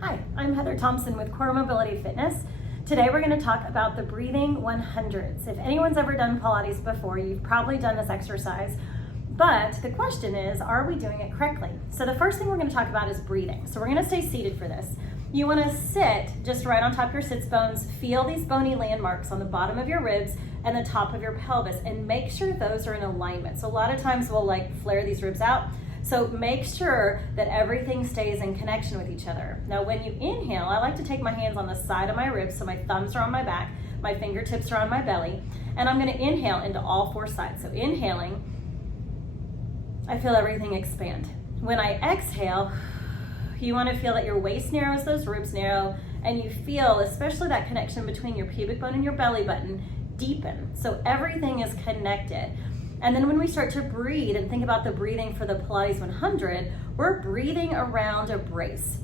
Hi, I'm Heather Thompson with Core Mobility Fitness. Today we're going to talk about the breathing 100s. If anyone's ever done Pilates before, you've probably done this exercise, but the question is, are we doing it correctly? So the first thing we're going to talk about is breathing. So we're going to stay seated for this. You want to sit just right on top of your sits bones, feel these bony landmarks on the bottom of your ribs and the top of your pelvis, and make sure those are in alignment. So a lot of times we'll flare these ribs out. So make sure that everything stays in connection with each other. Now when you inhale, I like to take my hands on the side of my ribs so my thumbs are on my back, my fingertips are on my belly, and I'm going to inhale into all four sides. So inhaling, I feel everything expand. When I exhale, you want to feel that your waist narrows, those ribs narrow, and you feel especially that connection between your pubic bone and your belly button deepen. So everything is connected. And then when we start to breathe and think about the breathing for the Pilates 100, we're breathing around a brace.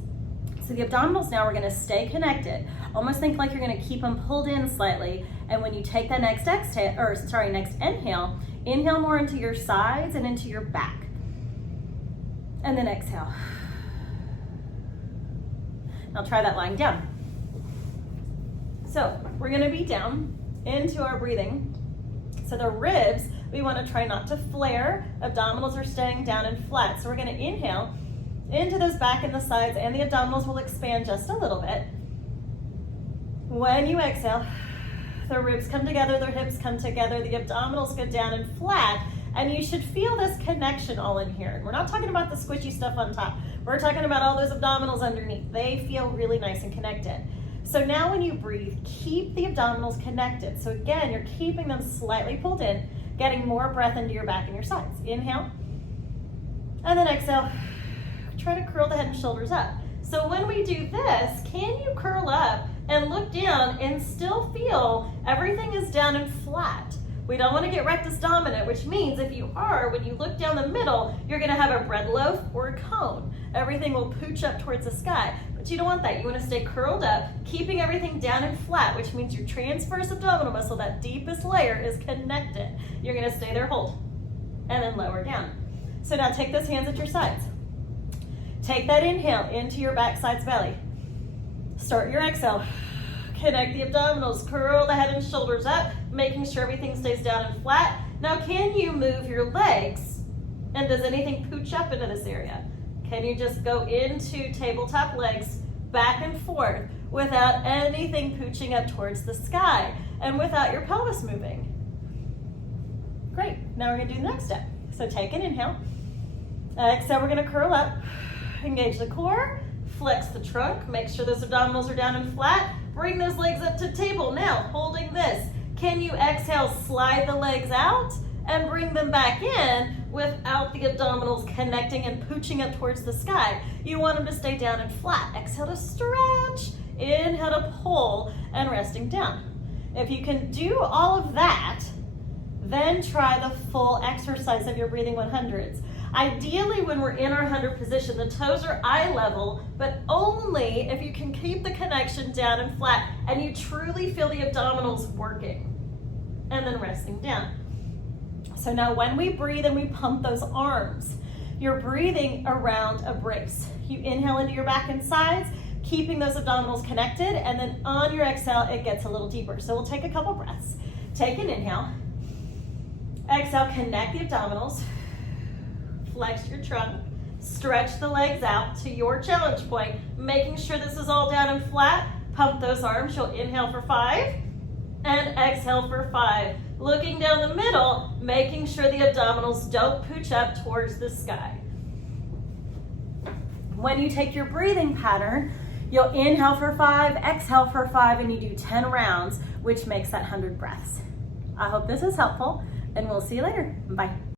So the abdominals now are going to stay connected. Almost think like you're going to keep them pulled in slightly. And when you take that next inhale, inhale more into your sides and into your back. And then exhale. Now try that lying down. So we're going to be down into our breathing. So the ribs, we want to try not to flare. Abdominals are staying down and flat. So we're going to inhale into those back and the sides, and the abdominals will expand just a little bit. When you exhale, the ribs come together, the hips come together, the abdominals go down and flat, and you should feel this connection all in here. And we're not talking about the squishy stuff on top. We're talking about all those abdominals underneath. They feel really nice and connected. So now when you breathe, keep the abdominals connected. So again, you're keeping them slightly pulled in, getting more breath into your back and your sides. Inhale, and then exhale. Try to curl the head and shoulders up. So when we do this, can you curl up and look down and still feel everything is down and flat? We don't want to get rectus dominant, which means if you are, when you look down the middle, you're going to have a bread loaf or a cone. Everything will pooch up towards the sky, but you don't want that. You want to stay curled up, keeping everything down and flat, which means your transverse abdominal muscle, that deepest layer, is connected. You're going to stay there, hold, and then lower down. So now take those hands at your sides. Take that inhale into your back side's belly. Start your exhale. Connect the abdominals, curl the head and shoulders up, making sure everything stays down and flat. Now can you move your legs? And does anything pooch up into this area? Can you just go into tabletop legs back and forth without anything pooching up towards the sky and without your pelvis moving? Great, now we're gonna do the next step. So take an inhale. Exhale, we're gonna curl up, engage the core, flex the trunk, make sure those abdominals are down and flat. Bring those legs up to table. Now, holding this, can you exhale, slide the legs out and bring them back in without the abdominals connecting and pooching up towards the sky? You want them to stay down and flat. Exhale to stretch, inhale to pull, and resting down. If you can do all of that, then try the full exercise of your breathing 100s. Ideally, when we're in our 100 position, the toes are eye level, but only if you can keep the connection down and flat and you truly feel the abdominals working. And then resting down. So now when we breathe and we pump those arms, you're breathing around a brace. You inhale into your back and sides, keeping those abdominals connected, and then on your exhale, it gets a little deeper. So we'll take a couple breaths. Take an inhale. Exhale, connect the abdominals. Flex your trunk, stretch the legs out to your challenge point, making sure this is all down and flat. Pump those arms. You'll inhale for 5 and exhale for 5. Looking down the middle, making sure the abdominals don't pooch up towards the sky. When you take your breathing pattern, you'll inhale for 5, exhale for 5, and you do 10 rounds, which makes that 100 breaths. I hope this is helpful, and we'll see you later. Bye.